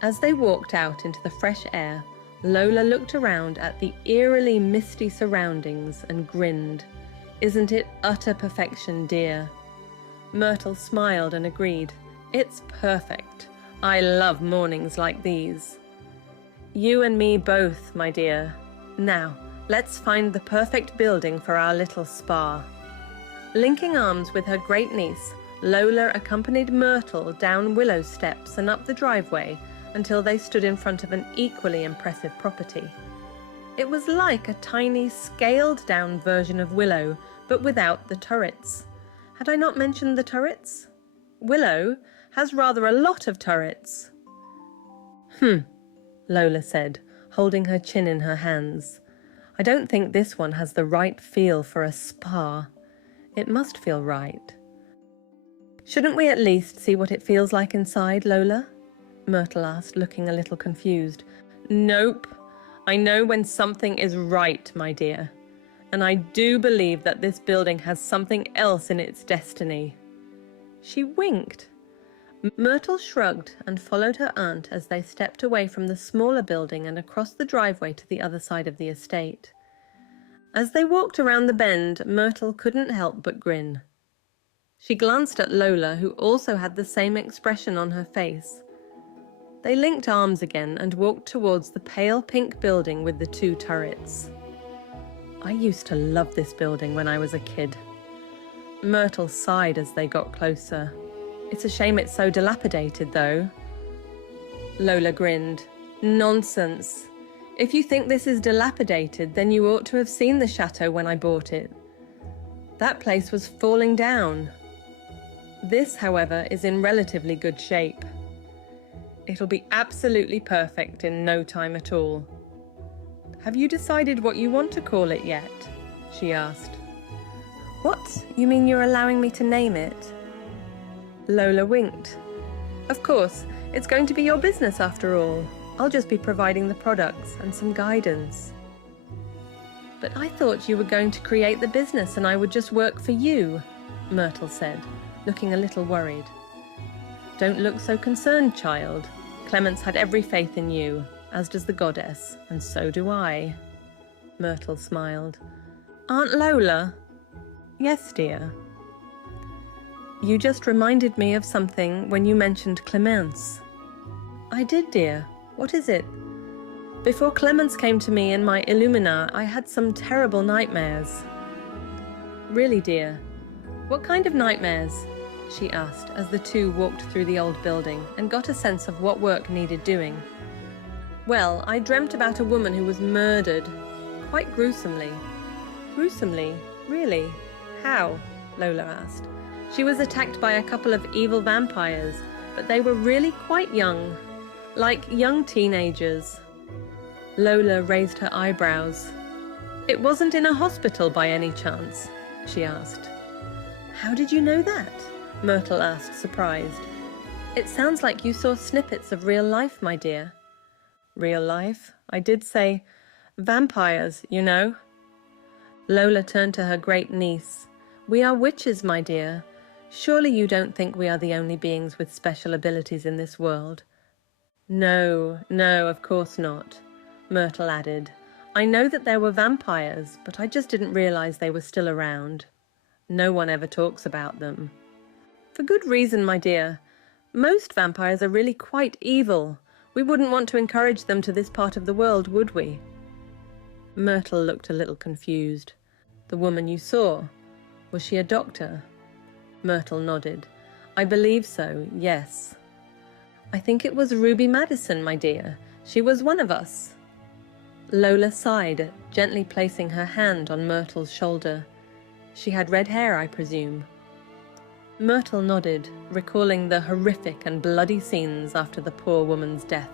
As they walked out into the fresh air, Lola looked around at the eerily misty surroundings and grinned. Isn't it utter perfection, dear? Myrtle smiled and agreed. It's perfect. I love mornings like these. You and me both, my dear. Now, let's find the perfect building for our little spa. Linking arms with her great niece, Lola accompanied Myrtle down Willow steps and up the driveway until they stood in front of an equally impressive property. It was like a tiny, scaled-down version of Willow, but without the turrets. Had I not mentioned the turrets? Willow has rather a lot of turrets. Lola said, holding her chin in her hands. I don't think this one has the right feel for a spa. It must feel right. Shouldn't we at least see what it feels like inside, Lola? Myrtle asked, looking a little confused. Nope. I know when something is right, my dear. And I do believe that this building has something else in its destiny. She winked. Myrtle shrugged and followed her aunt as they stepped away from the smaller building and across the driveway to the other side of the estate. As they walked around the bend, Myrtle couldn't help but grin. She glanced at Lola, who also had the same expression on her face. They linked arms again and walked towards the pale pink building with the 2 turrets. I used to love this building when I was a kid. Myrtle sighed as they got closer. It's a shame it's so dilapidated, though. Lola grinned. Nonsense. If you think this is dilapidated, then you ought to have seen the chateau when I bought it. That place was falling down. This, however, is in relatively good shape. It'll be absolutely perfect in no time at all. Have you decided what you want to call it yet? She asked. What? You mean you're allowing me to name it? Lola winked. Of course, it's going to be your business after all. I'll just be providing the products and some guidance. But I thought you were going to create the business and I would just work for you, Myrtle said, looking a little worried. Don't look so concerned, child. Clemence had every faith in you, as does the goddess, and so do I. Myrtle smiled. Aunt Lola? Yes, dear. You just reminded me of something when you mentioned Clemence. I did, dear. What is it? Before Clemence came to me in my Illumina, I had some terrible nightmares. Really, dear? What kind of nightmares? She asked as the two walked through the old building and got a sense of what work needed doing. Well, I dreamt about a woman who was murdered. Quite gruesomely. Gruesomely? Really? How? Lola asked. She was attacked by a couple of evil vampires, but they were really quite young. Like young teenagers. Lola raised her eyebrows. It wasn't in a hospital by any chance? She asked. How did you know that? Myrtle asked, surprised. It sounds like you saw snippets of real life, my dear. Real life? I did say vampires, you know. Lola turned to her great niece. We are witches, my dear. Surely you don't think we are the only beings with special abilities in this world? No, of course not, Myrtle added. I know that there were vampires, but I just didn't realize they were still around. No one ever talks about them. For good reason, my dear. Most vampires are really quite evil. We wouldn't want to encourage them to this part of the world, would we? Myrtle looked a little confused. The woman you saw, was she a doctor? Myrtle nodded. I believe so, yes. I think it was Ruby Madison, my dear. She was one of us. Lola sighed, gently placing her hand on Myrtle's shoulder. She had red hair, I presume. Myrtle nodded, recalling the horrific and bloody scenes after the poor woman's death.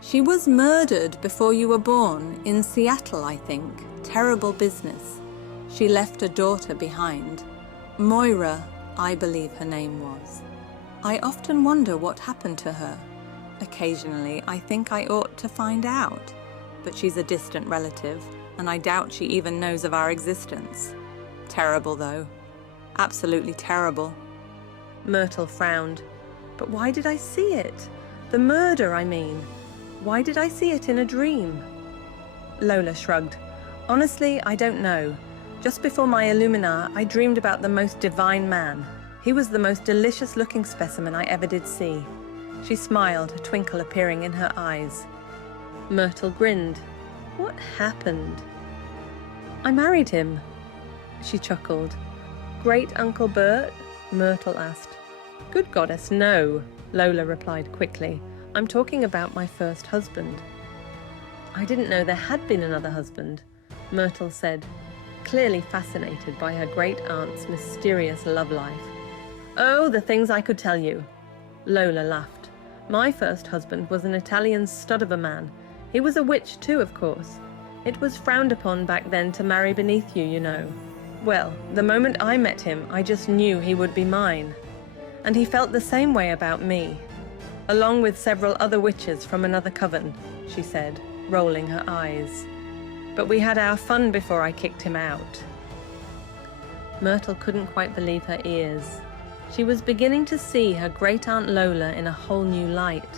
She was murdered before you were born, in Seattle, I think. Terrible business. She left a daughter behind. Moira, I believe her name was. I often wonder what happened to her. Occasionally, I think I ought to find out. But she's a distant relative, and I doubt she even knows of our existence. Terrible, though. Absolutely terrible. Myrtle frowned. But why did I see it? The murder, I mean. Why did I see it in a dream? Lola shrugged. Honestly, I don't know. Just before my Illumina, I dreamed about the most divine man. He was the most delicious-looking specimen I ever did see. She smiled, a twinkle appearing in her eyes. Myrtle grinned. What happened? I married him. She chuckled. Great Uncle Bert? Myrtle asked. Good goddess, no, Lola replied quickly. I'm talking about my first husband. I didn't know there had been another husband, Myrtle said, clearly fascinated by her great-aunt's mysterious love life. Oh, the things I could tell you. Lola laughed. My first husband was an Italian stud of a man. He was a witch too, of course. It was frowned upon back then to marry beneath you, you know. Well, the moment I met him, I just knew he would be mine. And he felt the same way about me. Along with several other witches from another coven, she said, rolling her eyes. But we had our fun before I kicked him out. Myrtle couldn't quite believe her ears. She was beginning to see her great-aunt Lola in a whole new light.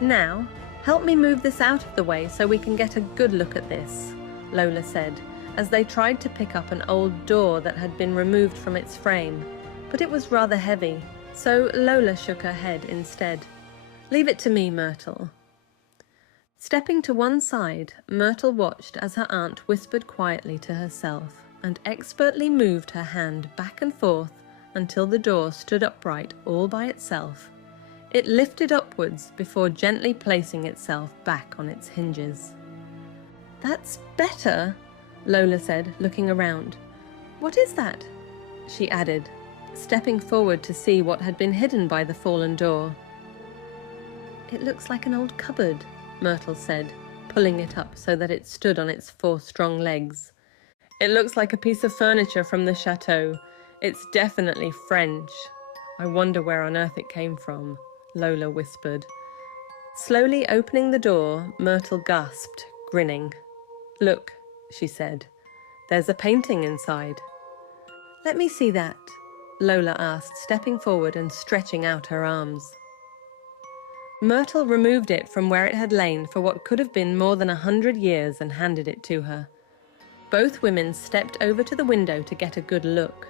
Now, help me move this out of the way so we can get a good look at this, Lola said, as they tried to pick up an old door that had been removed from its frame. But it was rather heavy, so Lola shook her head instead. Leave it to me, Myrtle. Stepping to one side, Myrtle watched as her aunt whispered quietly to herself and expertly moved her hand back and forth until the door stood upright all by itself. It lifted upwards before gently placing itself back on its hinges. That's better, Lola said, looking around. What is that? She added, stepping forward to see what had been hidden by the fallen door. It looks like an old cupboard, Myrtle said, pulling it up so that it stood on its 4 strong legs. It looks like a piece of furniture from the chateau. It's definitely French. I wonder where on earth it came from, Lola whispered. Slowly opening the door, Myrtle gasped, grinning. Look, she said. There's a painting inside. Let me see that, Lola asked, stepping forward and stretching out her arms. Myrtle removed it from where it had lain for what could have been more than 100 years and handed it to her. Both women stepped over to the window to get a good look.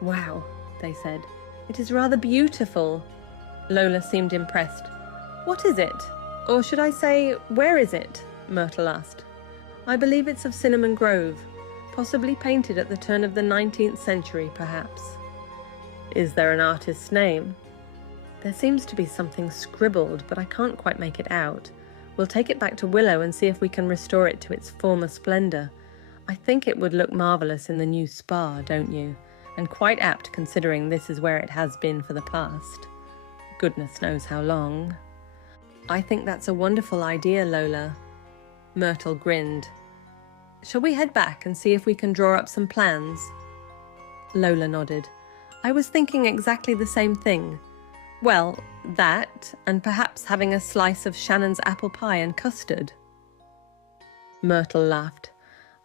Wow, they said. It is rather beautiful. Lola seemed impressed. What is it? Or should I say, where is it? Myrtle asked. I believe it's of Cinnamon Grove, possibly painted at the turn of the 19th century, perhaps. Is there an artist's name? There seems to be something scribbled, but I can't quite make it out. We'll take it back to Willow and see if we can restore it to its former splendor. I think it would look marvelous in the new spa, don't you? And quite apt considering this is where it has been for the past. Goodness knows how long. I think that's a wonderful idea, Lola. Myrtle grinned. Shall we head back and see if we can draw up some plans? Lola nodded. I was thinking exactly the same thing. Well, that, and perhaps having a slice of Shannon's apple pie and custard. Myrtle laughed.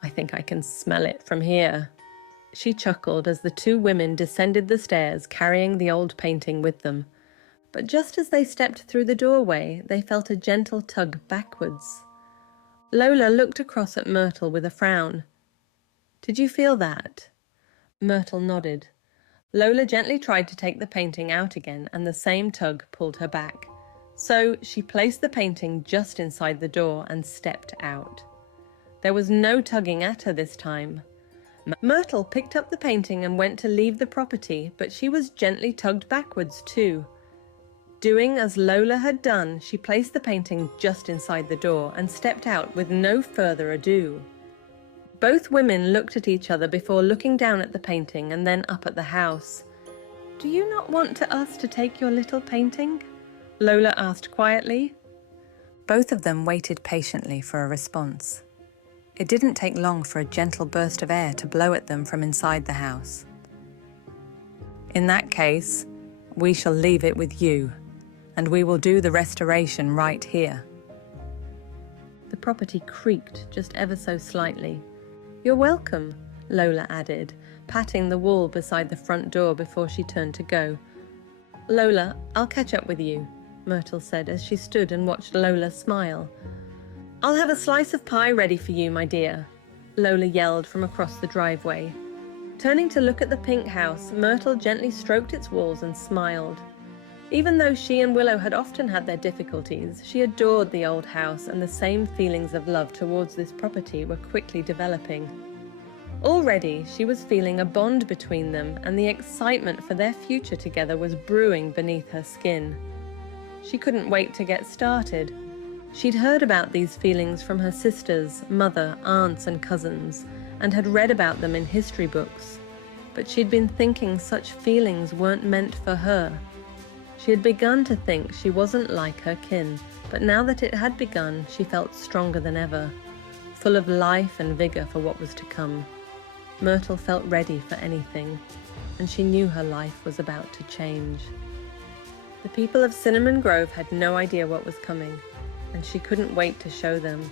I think I can smell it from here. She chuckled as the 2 women descended the stairs carrying the old painting with them. But just as they stepped through the doorway, they felt a gentle tug backwards. Lola looked across at Myrtle with a frown. Did you feel that? Myrtle nodded. Lola gently tried to take the painting out again, and the same tug pulled her back. So she placed the painting just inside the door and stepped out. There was no tugging at her this time. Myrtle picked up the painting and went to leave the property, but she was gently tugged backwards too. Doing as Lola had done, she placed the painting just inside the door and stepped out with no further ado. Both women looked at each other before looking down at the painting and then up at the house. "Do you not want us to take your little painting?" Lola asked quietly. Both of them waited patiently for a response. It didn't take long for a gentle burst of air to blow at them from inside the house. "In that case, we shall leave it with you, and we will do the restoration right here." The property creaked just ever so slightly. "You're welcome," Lola added, patting the wall beside the front door before she turned to go. "Lola, I'll catch up with you," Myrtle said as she stood and watched Lola smile. "I'll have a slice of pie ready for you, my dear," Lola yelled from across the driveway. Turning to look at the pink house, Myrtle gently stroked its walls and smiled. Even though she and Willow had often had their difficulties, she adored the old house, and the same feelings of love towards this property were quickly developing. Already, she was feeling a bond between them, and the excitement for their future together was brewing beneath her skin. She couldn't wait to get started. She'd heard about these feelings from her sisters, mother, aunts, and cousins, and had read about them in history books. But she'd been thinking such feelings weren't meant for her. She had begun to think she wasn't like her kin, but now that it had begun, she felt stronger than ever, full of life and vigor for what was to come. Myrtle felt ready for anything, and she knew her life was about to change. The people of Cinnamon Grove had no idea what was coming, and she couldn't wait to show them.